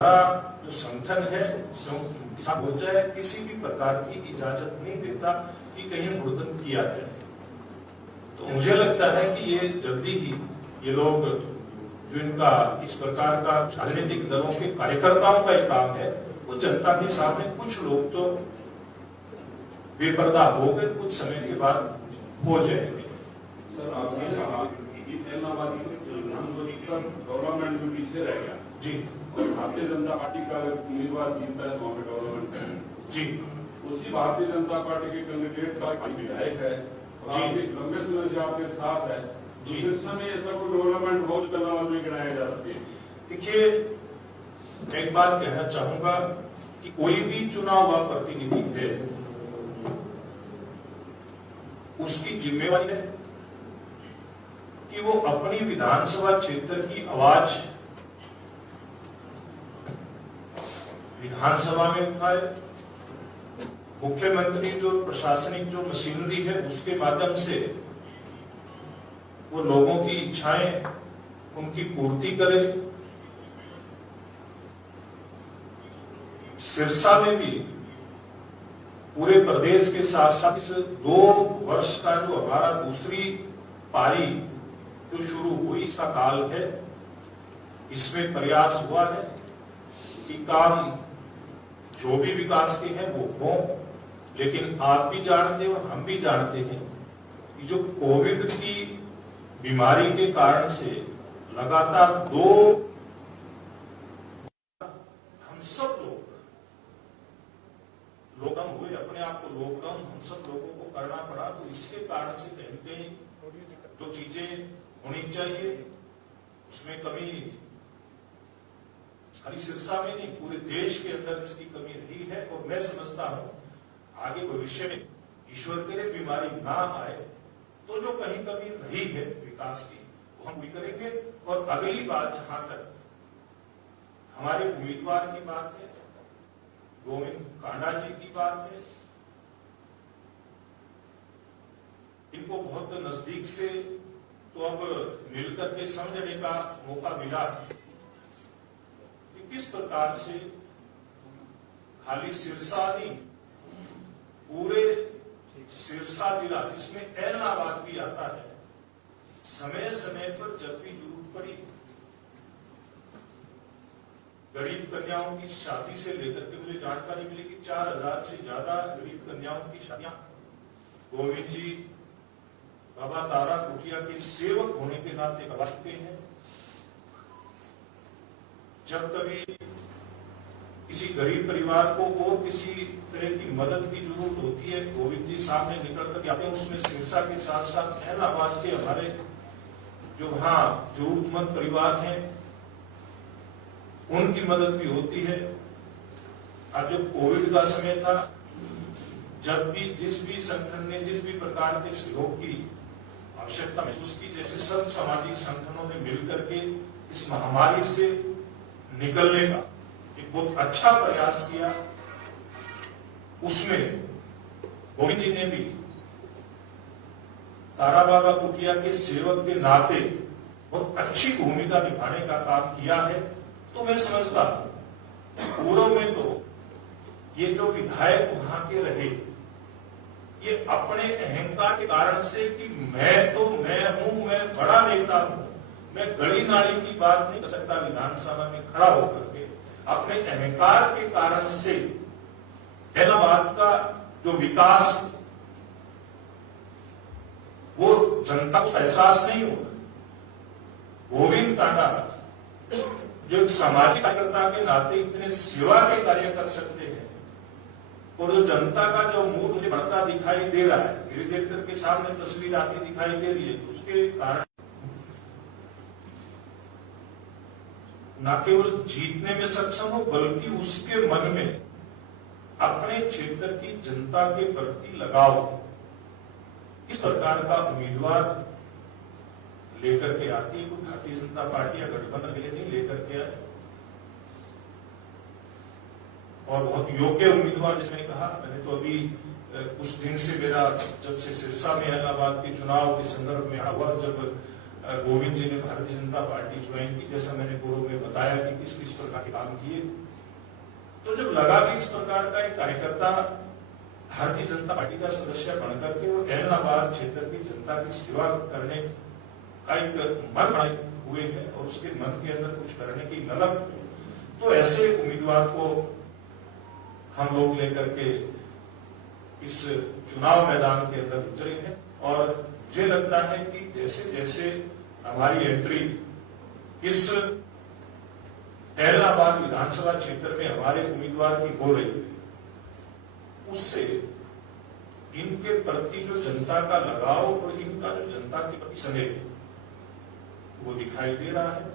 हमारा जो संगठन है किसान मोर्चा है, किसी भी प्रकार की इजाजत नहीं देता कि कहीं मुर्दन किया जाए। तो मुझे लगता है कि ये जल्दी ही ये लोग जो इनका इस प्रकार का राजनीतिक दलों के कार्यकर्ताओं का एक काम है, वो जनता के सामने कुछ लोग तो बेपर्दा हो गए, कुछ समय के बाद हो जाएंगे। सर, आपने कहा कि गवर्नमेंट में पीछे रह गया जी, और भारतीय जनता पार्टी का उम्मीदवार जीतता है तो वहाँ पे गवर्नमेंट जी, उसी भारतीय जनता पार्टी के कैंडिडेट का विधायक है और आपके लंबे समय से आपके साथ है, जिस समय ये सब गवर्नमेंट बहुत कदम में गिराया जा सके। देखिए, एक बात कहना चाहूंगा कि कोई भी चुना हुआ प्रतिनिधि है, उसकी जिम्मेवारी है कि वो अपनी विधानसभा क्षेत्र की आवाज विधानसभा में उठाए। मुख्यमंत्री जो प्रशासनिक जो मशीनरी है उसके माध्यम से वो लोगों की इच्छाएं उनकी पूर्ति करे। सिरसा में भी पूरे प्रदेश के साथ साथ इस 2 वर्ष का जो हमारा दूसरी पारी जो शुरू हुई, इसका काल है, इसमें प्रयास हुआ है कि काम जो भी विकास के हैं वो हो। लेकिन आप भी जानते हैं और हम भी जानते हैं कि जो कोविड की बीमारी के कारण से लगातार 2 हम सब लॉकडाउन हुए, अपने आप को लॉकडाउन हम सब लोगों को करना पड़ा। तो इसके कारण से कहीं कहीं जो चीजें होनी चाहिए उसमें कमी खाली सिरसा में नहीं, पूरे देश के अंदर इसकी कमी रही है। और मैं समझता हूं आगे भविष्य में ईश्वर करे बीमारी ना आए तो जो कहीं कमी रही है विकास की वो हम पूरी करेंगे। और अगली बात जहां तक हमारे उम्मीदवार की बात है, गोविंद कांडा जी की बात है, इनको बहुत नजदीक से तो अब मिलकर के समझने का मौका मिला कि किस प्रकार से खाली सिरसा नहीं, पूरे सिरसा जिला जिसमें एलनाबाद भी आता है, समय समय पर जब भी जरूरत पड़ी गरीब कन्याओं की शादी से लेकर के मुझे जानकारी मिली कि 4000 से ज्यादा गरीब कन्याओं की शादियां गोविंद जी बाबा तारा कुटिया के सेवक होने के नाते करवा चुके हैं। जब कभी किसी गरीब परिवार को और किसी तरह की मदद की जरूरत होती है, गोविंद जी सामने निकल कर आते हैं। उसमें सिरसा के साथ साथ एलनाबाद के हमारे जो वहां जरूरतमंद परिवार हैं उनकी मदद भी होती है। अब जब कोविड का समय था, जब भी जिस भी संगठन ने जिस भी प्रकार के सहयोग की आवश्यकता महसूस की, जैसे सब सामाजिक संगठनों ने मिलकर के इस महामारी से निकलने का एक बहुत अच्छा प्रयास किया, उसमें गोविंद जी ने भी तारा बाबा कुटिया के सेवक के नाते बहुत अच्छी भूमिका निभाने का काम किया है। तो मैं समझता हूं पूर्व में तो ये जो विधायक वहां के रहे, ये अपने अहंकार के कारण से कि मैं हूं, मैं बड़ा नेता हूं, मैं गली नाली की बात नहीं कर सकता विधानसभा में खड़ा होकर के, अपने अहंकार के कारण से इलाहाबाद का जो विकास वो जनता को एहसास नहीं होगा। गोविंद कांडा जो एक सामाजिक कार्यकर्ता के नाते इतने सेवा के कार्य कर सकते हैं और जो जनता का जो मूड मुझे बढ़ता दिखाई दे रहा है, धीरे धीरे करके सामने तस्वीर आती दिखाई दे रही है, उसके कारण न केवल जीतने में सक्षम हो बल्कि उसके मन में अपने क्षेत्र की जनता के प्रति लगाव, इस प्रकार का उम्मीदवार लेकर के आती है। भारतीय जनता पार्टी या गठबंधन के लिए नहीं लेकर के आए और बहुत योग्य उम्मीदवार, जिसने कहा, मैंने तो अभी कुछ दिन से मेरा जब से सिरसा में इलाहाबाद के चुनाव के संदर्भ में हुआ, जब गोविंद जी ने भारतीय जनता पार्टी ज्वाइन की, जैसा मैंने पूर्व में बताया कि किस किस प्रकार के काम किए। तो जब लगा कि इस प्रकार का एक कार्यकर्ता भारतीय जनता पार्टी का सदस्य बनकर के वो ऐलनाबाद क्षेत्र की जनता की सेवा करने का एक मन बनाए हुए हैं और उसके मन के अंदर कुछ करने की ललक, तो ऐसे उम्मीदवार को हम लोग लेकर के इस चुनाव मैदान के अंदर उतरे हैं। और मुझे लगता है कि जैसे जैसे हमारी एंट्री इस ऐलनाबाद विधानसभा क्षेत्र में हमारे उम्मीदवार की हो रही है, उससे इनके प्रति जो जनता का लगाव और इनका जो जनता के प्रति स्नेह वो दिखाई दे रहा है।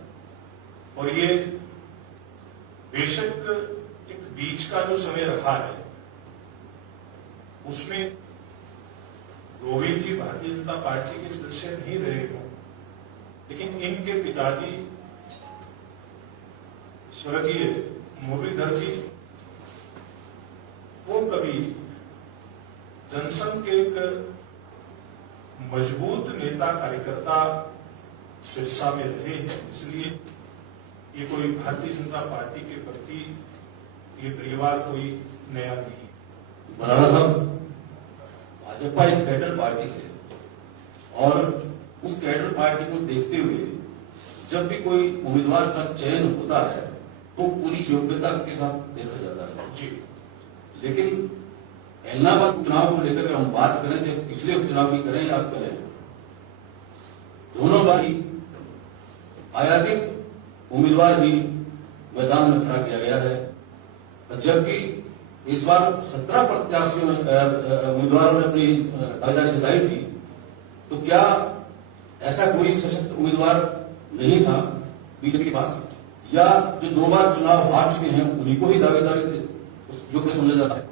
और ये बेशक एक बीच का जो समय रहा है उसमें गोविंद जी भारतीय जनता पार्टी के सदस्य नहीं रहे हों, लेकिन इनके पिताजी स्वर्गीय मुरलीधर जी वो कभी जनसंघ के एक मजबूत नेता कार्यकर्ता सिरसा में रहे हैं, इसलिए ये कोई भारतीय जनता पार्टी के प्रति ये परिवार कोई नया नहीं। मराना साहब, भाजपा एक कैडर पार्टी है और उस कैडर पार्टी को देखते हुए जब भी कोई उम्मीदवार का चयन होता है तो पूरी योग्यता के साथ देखा जाता है जी। लेकिन ऐलनाबाद चुनाव को लेकर हम बात करें, चाहे पिछले चुनाव की करें या करें, दोनों बारी आयातित उम्मीदवार ही मैदान में खड़ा किया गया है, जबकि इस बार 17 प्रत्याशियों उम्मीदवारों ने अपनी दावेदारी जताई थी। तो क्या ऐसा कोई सशक्त उम्मीदवार नहीं था बीजेपी के पास, या जो 2 बार चुनाव हार चुके हैं उन्हीं को ही दावेदारी योग्य समझा जाता है?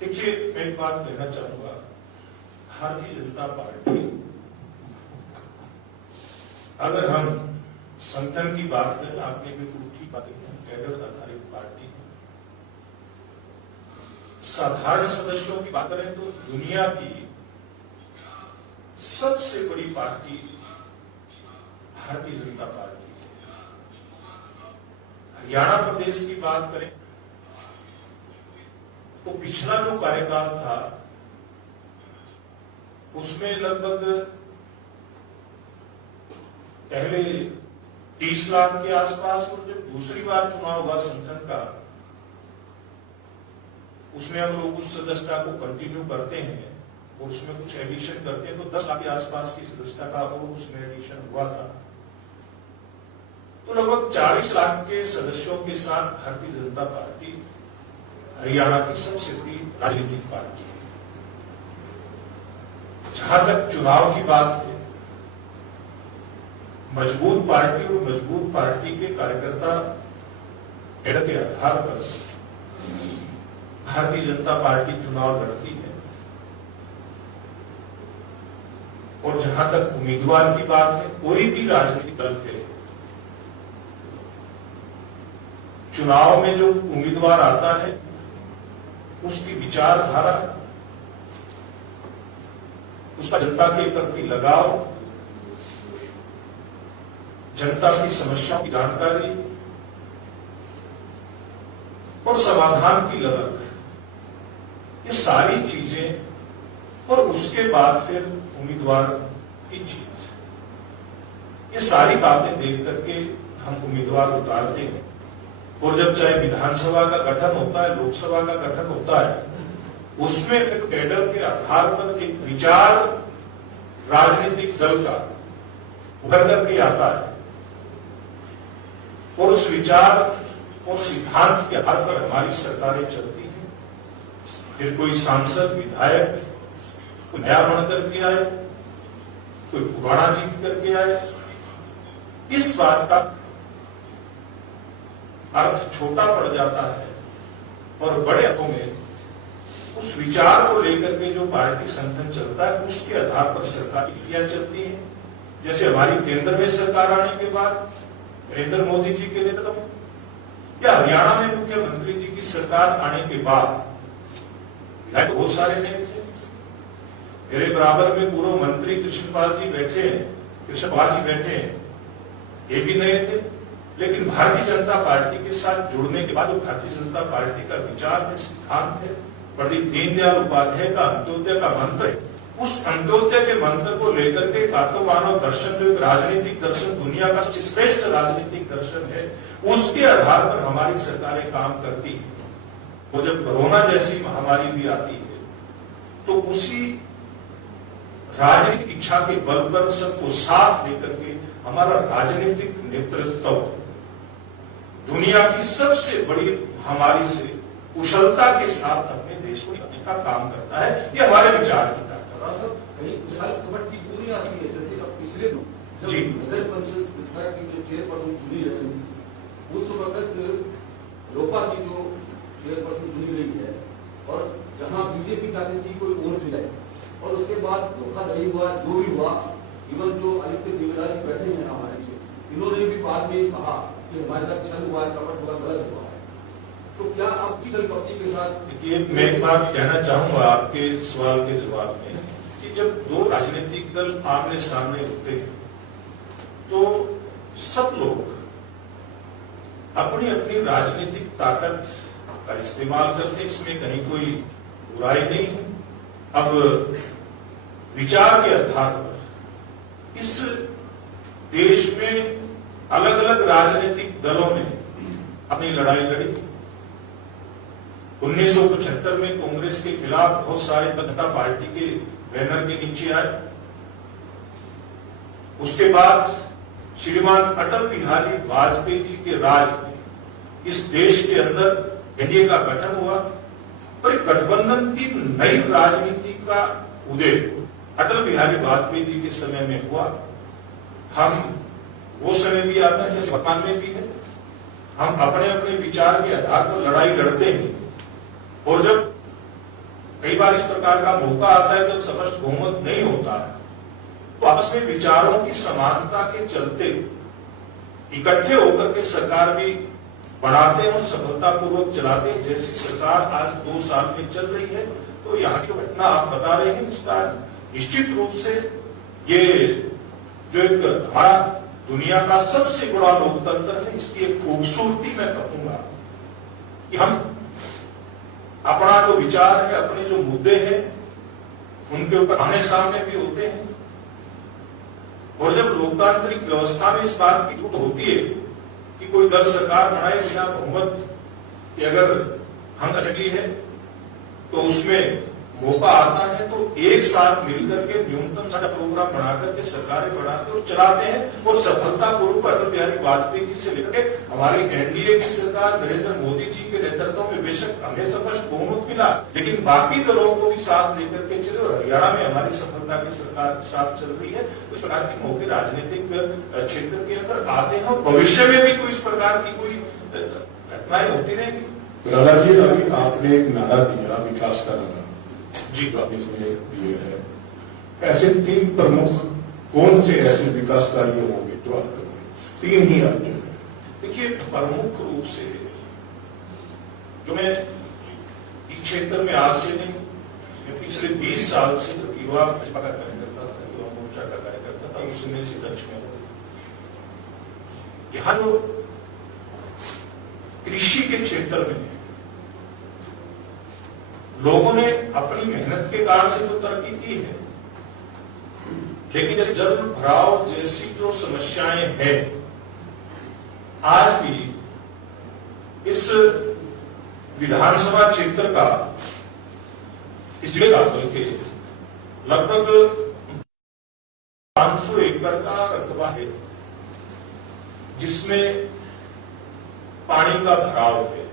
देखिए, मैं एक बात कहना चाहूंगा, भारतीय जनता पार्टी अगर हम संगठन की बात करें, आपने बिल्कुल ठीक बात की, कैडर आधारित पार्टी है। साधारण सदस्यों की बात करें तो दुनिया की सबसे बड़ी पार्टी भारतीय जनता पार्टी है। हरियाणा प्रदेश की बात करें तो पिछला जो कार्यकाल था उसमें लगभग पहले 30 लाख के आसपास, और जब दूसरी बार चुनाव हुआ संगठन का, उसमें हम लोग उस सदस्यता को कंटिन्यू करते हैं और उसमें कुछ एडिशन करते हैं, तो 10 लाख के आसपास की सदस्यता का और उसमें एडिशन हुआ था। तो लगभग 40 लाख के सदस्यों के साथ भारतीय जनता पार्टी हरियाणा की सबसे बड़ी राजनीतिक पार्टी है। जहां तक चुनाव की बात है, मजबूत पार्टी और मजबूत पार्टी के कार्यकर्ता कैडर के आधार पर भारतीय जनता पार्टी चुनाव लड़ती है। और जहां तक उम्मीदवार की बात है, कोई भी राजनीतिक दल के चुनाव में जो उम्मीदवार आता है उसकी विचारधारा, उसका जनता के प्रति लगाव, जनता की समस्याओं की जानकारी और समाधान की ललक, ये सारी चीजें, और उसके बाद फिर उम्मीदवार की जीत, ये सारी बातें देख करके हम उम्मीदवार उतारते हैं। और जब चाहे विधानसभा का गठन होता है, लोकसभा का गठन होता है, उसमें फिर कैडर के आधार पर एक विचार राजनीतिक दल का उभर करके आता है और उस विचार और सिद्धांत के आधार पर हमारी सरकारें चलती हैं। फिर कोई सांसद, विधायक कोई नया बन करके आए, कोई पुराना जीत करके आए, इस बात का अर्थ छोटा पड़ जाता है और बड़े अर्थों में उस विचार को लेकर के जो पार्टी संगठन चलता है उसके आधार पर सरकार की नीतियां चलती हैं। जैसे हमारी केंद्र में सरकार आने के बाद नरेंद्र मोदी जी के नेतृत्व में, या हरियाणा में मुख्यमंत्री जी की सरकार आने के बाद विधायक बहुत सारे नए थे। मेरे बराबर में पूर्व मंत्री कृष्णपाल जी बैठे हैं, कृष्ण पाल जी बैठे हैं, ये भी नए थे, लेकिन भारतीय जनता पार्टी के साथ जुड़ने के बाद जो भारतीय जनता पार्टी का विचार है, सिद्धांत है, पंडित दीनदयाल उपाध्याय का अंत्योदय का मंत्र है, उस अंत्योदय के मंत्र को लेकर के कातो मानव दर्शन, जो एक राजनीतिक दर्शन, दुनिया का श्रेष्ठ राजनीतिक दर्शन है, उसके आधार पर हमारी सरकारें काम करती है। वो जब कोरोना जैसी महामारी भी आती है तो उसी राजनीतिक इच्छा के बल पर सबको साथ लेकर के हमारा राजनीतिक नेतृत्व दुनिया की सबसे बड़ी महामारी से कुशलता के साथ अपने देश को लाने का काम करता है। ये हमारे विचार की ताकत है। कहीं कुशल कबड्डी पूरी आती है, जैसे अब पिछले जी। नगर परिषद सिरसा की जो चेयरपर्सन चुनी है, उस वक्त लोपा की जो चेयरपर्सन चुनी गई है, और जहां बीजेपी चाहती थी कोई और चुनाए, और उसके बाद धोखाधड़ी हुआ, जो भी हुआ, इवन जो आदित्य देवदास जी बैठे हैं हमारे से, इन्होंने भी बाद में कहा कि हमारे साथ छल हुआ है, कपट हुआ, गलत हुआ है। तो क्या आप छल कपटी के साथ? देखिए, मैं एक बात कहना चाहूंगा आपके सवाल के जवाब में कि जब दो राजनीतिक दल आमने सामने होते हैं तो सब लोग अपनी अपनी राजनीतिक ताकत का इस्तेमाल करते, इसमें कहीं कोई बुराई नहीं है। अब विचार के आधार पर इस देश में अलग अलग राजनीतिक दलों ने अपनी लड़ाई लड़ी। 1975 में कांग्रेस के खिलाफ बहुत सारे जनता पार्टी के बैनर के नीचे आए। उसके बाद श्रीमान अटल बिहारी वाजपेयी जी के राज में इस देश के अंदर एनडीए का गठन हुआ और गठबंधन की नई राजनीति का उदय अटल बिहारी वाजपेयी जी के समय में हुआ। हम वो समय भी आता है जैसे वर्तमान में भी है, हम अपने अपने विचार के आधार पर लड़ाई लड़ते हैं, और जब कई बार इस प्रकार का मौका आता है तो स्पष्ट बहुमत नहीं होता है, तो आपस में विचारों की समानता के चलते इकट्ठे होकर के सरकार भी बनाते हैं और सफलतापूर्वक चलाते हैं। जैसी सरकार आज 2 साल में चल रही है, तो यहाँ की घटना आप बता रहे हैं, इसका निश्चित रूप से ये जो एक हमारा दुनिया का सबसे बड़ा लोकतंत्र है, इसकी एक खूबसूरती मैं कहूंगा कि हम अपना जो विचार है, अपने जो मुद्दे हैं, उनके ऊपर आने सामने भी होते हैं। और जब लोकतांत्रिक व्यवस्था में इस बात की छूट होती है कि कोई दल सरकार बनाए बिना बहुमत कि अगर हम असली है, तो उसमें मौका आता है तो एक साथ मिलकर के न्यूनतम सारा प्रोग्राम बनाकर के सरकारें बनाते और चलाते हैं। और सफलतापूर्वक अटल बिहारी वाजपेयी जी से लेकर हमारी एनडीए की सरकार नरेंद्र मोदी जी के नेतृत्व में बेशक हमें स्पष्ट बहुमत मिला, लेकिन बाकी दलों को भी साथ लेकर के चले, और हरियाणा में हमारी सफलता की सरकार साथ चल रही है। उस प्रकार के मौके राजनीतिक क्षेत्र के अंदर आते हैं और भविष्य में भी कोई इस प्रकार की कोई घटनाएं होती रहेंगी। लाला जी, अभी आपने एक नारा दिया विकास का नारा जी, जो आप इसमें दिए है, ऐसे 3 प्रमुख कौन से ऐसे विकास कार्य होंगे जो आप करेंगे? 3 ही राज्य हैं। देखिए, प्रमुख रूप से जो मैं इस क्षेत्र में आज से नहीं, मैं पिछले 20 साल से जो युवा भाजपा का कार्यकर्ता था, युवा मोर्चा का कार्यकर्ता था, उसमें से दक्ष में यहाँ जो कृषि के क्षेत्र में लोगों ने अपनी मेहनत के कारण से तो तरक्की की है, लेकिन जैसे जल भराव जैसी जो समस्याएं हैं, आज भी इस विधानसभा क्षेत्र का इस जिले का बल्कि लगभग 500 एकड़ का रकबा है जिसमें पानी का भराव है।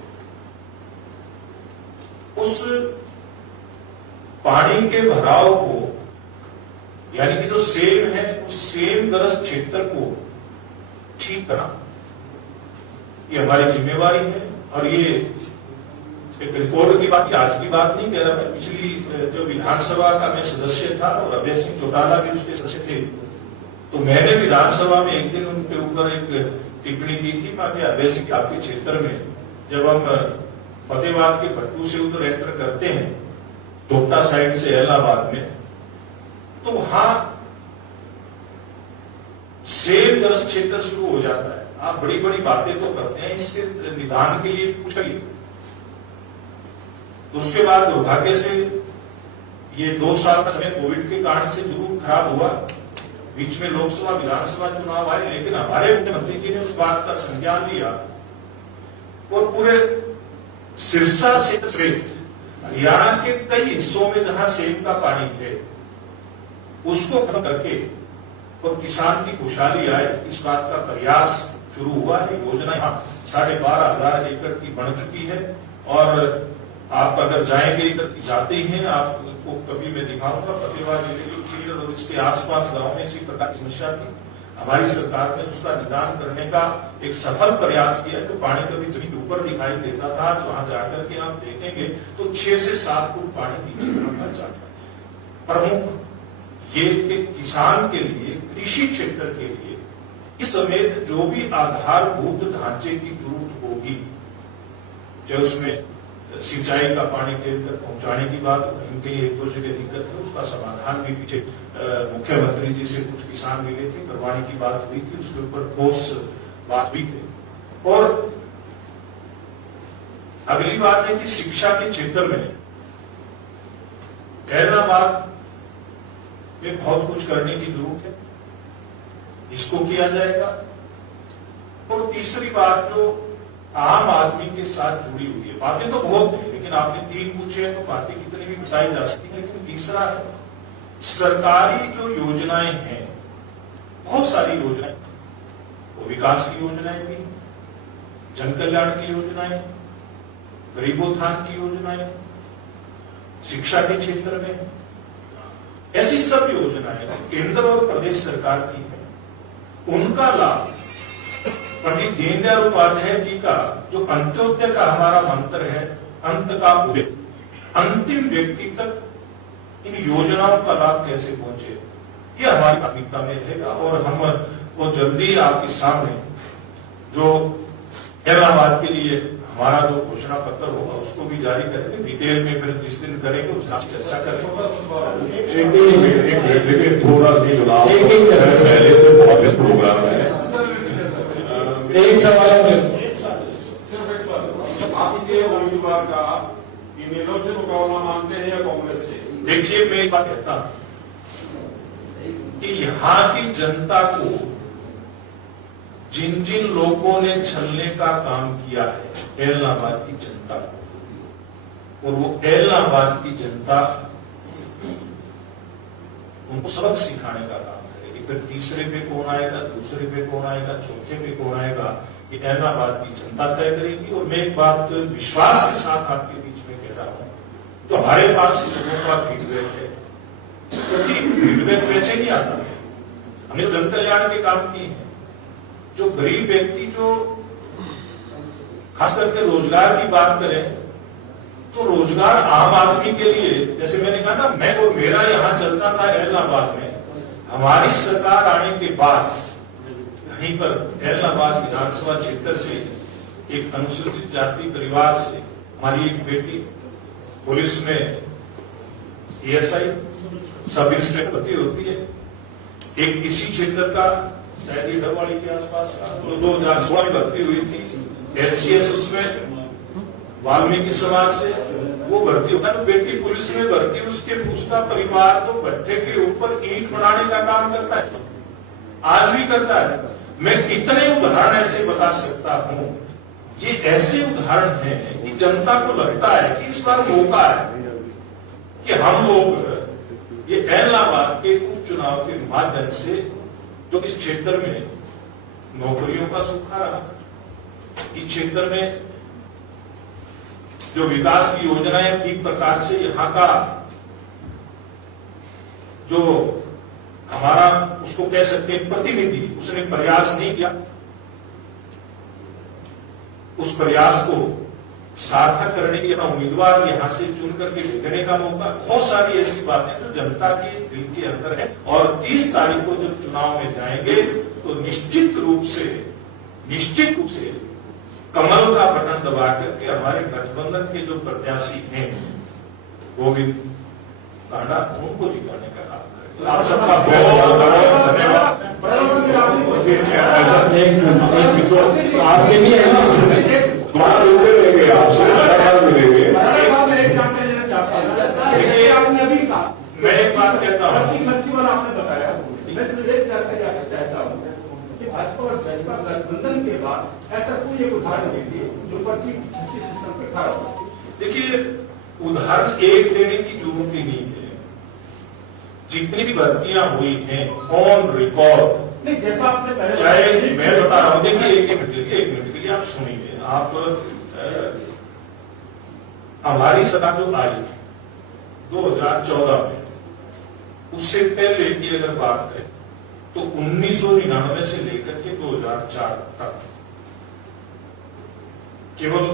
उस पानी के भराव को, यानी कि जो सेम है, उस सेम ग्रस्त क्षेत्र को ठीक करना, ये हमारी जिम्मेवारी है। और ये एक रिपोर्ट की बात, आज की बात नहीं कह रहा मैं, पिछली जो विधानसभा का मैं सदस्य था और अभय सिंह चौटाला भी उसके सदस्य थे, तो मैंने विधानसभा में एक दिन उनके ऊपर एक टिप्पणी की थी। मैं अभय सिंह आपके क्षेत्र में जब हम फतेहाबाद के भट्टू से उधर एंटर करते हैं चोपटा साइड से इलाहाबाद में, तो वहां सेब ग्रस्त क्षेत्र शुरू हो जाता है। आप बड़ी बड़ी बातें तो करते हैं, इसके निदान के लिए कुछ करिए। तो उसके बाद दुर्भाग्य से ये 2 साल का समय कोविड के कारण से जरूर खराब हुआ, बीच में लोकसभा विधानसभा चुनाव आए, लेकिन हमारे मुख्यमंत्री जी ने उस बात का संज्ञान लिया और पूरे सिरसा से समेत हरियाणा के कई हिस्सों में जहां सेब का पानी है उसको खत्म करके और किसान की खुशहाली आए, इस बात का प्रयास शुरू हुआ है। योजना 12,500 एकड़ की बन चुकी है और आप अगर जाएंगे, जाते हैं, आपको कभी मैं दिखाऊंगा फतेहाबाद जिले की चीड़ और इसके आसपास गांव में इसी प्रकार की समस्या थी। हमारी सरकार ने उसका निदान करने का एक सफल प्रयास किया। तो पानी कभी जमीन के ऊपर दिखाई देता था, आज वहां जाकर के आप देखेंगे तो 6 से 7 फुट पानी नीचे रखा जाता है। प्रमुख ये एक किसान के लिए, कृषि क्षेत्र के लिए इस समेत जो भी आधारभूत ढांचे की जरूरत होगी, चाहे उसमें सिंचाई का पानी खेत तक पहुंचाने की बात, इनके लिए 1-2 जगह दिक्कत है, उसका समाधान भी पीछे मुख्यमंत्री जी से कुछ किसान मिले थे, करवाने की बात हुई थी, उसके ऊपर ठोस बात भी हुई। और अगली बात है कि शिक्षा के क्षेत्र में हैदराबाद में बहुत कुछ करने की जरूरत है, इसको किया जाएगा। और तीसरी बात जो आम आदमी के साथ जुड़ी हुई है, बातें तो बहुत है, लेकिन आपने 3 पूछे हैं तो बातें कितनी भी बताई जा सकती है, लेकिन तीसरा है सरकारी जो योजनाएं हैं, बहुत सारी योजनाएं, वो विकास की योजनाएं भी, जन कल्याण की योजनाएं, गरीबोत्थान की योजनाएं, शिक्षा के क्षेत्र में, ऐसी सब योजनाएं केंद्र और प्रदेश सरकार की है। उनका लाभ पंडित दीनदयाल उपाध्याय जी का जो अंत्योदय का हमारा मंत्र है, अंत का उदय, अंतिम व्यक्ति तक इन योजनाओं का लाभ कैसे पहुंचे, ये हमारी प्राथमिकता में रहेगा। और हम वो जल्दी आपके सामने जो हैदराबाद के लिए हमारा जो घोषणा पत्र होगा उसको भी जारी करेंगे, डिटेल में फिर जिस दिन करेंगे उस दिन चर्चा करेंगे। लेकिन थोड़ा चुनाव पहले से बहुत इस प्रोग्राम है। एक सवाल सिर्फ एक सवाल, आप इसके उम्मीदवार का इनेलो से मुकाबला मानते हैं या कांग्रेस से? देखिए, मैं एक बात कहता हूं कि यहां की जनता को जिन जिन लोगों ने छलने का काम किया है एलनाबाद की जनता को, और वो एलनाबाद की जनता उनको सबक सिखाने का काम करेगी। फिर तीसरे पे कौन आएगा, दूसरे पे कौन आएगा, चौथे पे कौन आएगा, ये एलनाबाद की जनता तय करेगी। और मैं एक बात विश्वास के साथ आपके बीच में कह रहा हूं, तो हमारे पास लोगों का फीडबैक है, क्योंकि फीडबैक वैसे नहीं आता, हमने जन कल्याण के काम किए हैं। जो गरीब व्यक्ति, जो खास करके रोजगार की बात करें तो रोजगार आम आदमी के लिए, जैसे मैंने कहा ना, मैं और मेरा यहां चलता था एलनाबाद में, हमारी सरकार आने के बाद यहीं पर एलनाबाद विधानसभा क्षेत्र से एक अनुसूचित जाति परिवार से हमारी एक बेटी पुलिस में एएसआई सब इंस्पेक्टर भर्ती होती है। एक किसी क्षेत्र का शायद ये डबवाड़ी के आसपास का 2016 में भर्ती हुई थी, एससीएस उसमें वाल्मीकि समाज से वो भर्ती होता है, तो बेटी पुलिस में भर्ती, उसका परिवार तो भट्टे के ऊपर ईंट बनाने का काम करता है, आज भी करता है। मैं कितने उदाहरण ऐसे बता सकता हूं, ये ऐसे उदाहरण हैं कि जनता को लगता है कि इस बार मौका है कि हम लोग ये एलनाबाद के उपचुनाव के माध्यम से जो इस क्षेत्र में नौकरियों का सूखा रहा, इस क्षेत्र में जो विकास की योजनाएं ठीक प्रकार से यहाँ का जो हमारा उसको कह सकते हैं प्रतिनिधि, उसने प्रयास नहीं किया, उस प्रयास को सार्थक करने के लिए उम्मीदवार यहां से चुन करके भेजने का मौका, बहुत सारी ऐसी बातें जो जनता के दिल के अंदर है। और 30 तारीख को जब चुनाव में जाएंगे तो निश्चित रूप से कमल का बटन दबा करके हमारे गठबंधन के जो प्रत्याशी हैं गोविंद कांडा, उनको जिताने का काम करेंगे। आप सबका बहुत बहुत धन्यवाद। ऐसा आपके लिए है ना, वहाँ मिलते रहेंगे, आपसे लगातार मिलेंगे। देखिए, आपने अभी कहा मैं एक बात कहता हूँ, खर्ची वाला आपने बताया, मैं सिर्फ एक जानकारी चाहता हूँ कि भाजपा और जनता गठबंधन के बाद ऐसा कोई एक उदाहरण दीजिए जो पर्ची सिस्टम पे खड़ा हो। देखिए उदाहरण एक देने की जरूरत ही नहीं है। जितनी भी भर्तियां हुई हैं ऑन रिकॉर्ड, नहीं जैसा आपने पहले चाहे मैं बता रहा हूं, देखिए एक मिनट के लिए आप सुनिए। आप हमारी सरकार जो आई 2014 में, उससे पहले की अगर बात करें तो 1999 से लेकर के 2004 तक केवल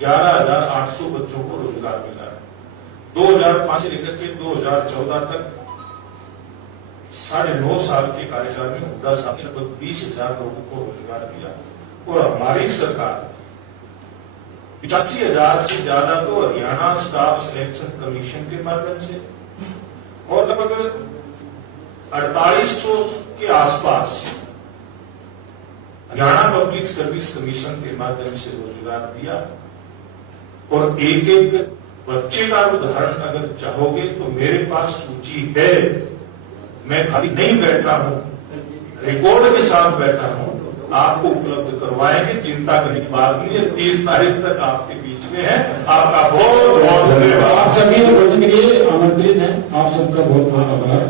11,800 बच्चों को रोजगार मिला है। 2005 से लेकर के 2014 तक 9.5 साल के कार्यकाल में हुड्डा साहब ने लगभग 20,000 लोगों को रोजगार दिया। और हमारी सरकार 85,000 से ज्यादा तो हरियाणा स्टाफ सिलेक्शन कमीशन के माध्यम से और लगभग 4800 के आसपास हरियाणा पब्लिक सर्विस कमीशन के माध्यम से रोजगार दिया। और एक एक बच्चे का उदाहरण अगर चाहोगे तो मेरे पास सूची है, मैं खाली नहीं बैठा हूं, रिकॉर्ड के साथ बैठा हूं, आपको उपलब्ध करवाएंगे, चिंता करने की बात नहीं है। 30 तारीख तक आपके बीच में है। आपका बहुत बहुत धन्यवाद। आप सभी भोजन के लिए आमंत्रित हैं, आप सबका बहुत बहुत आभार।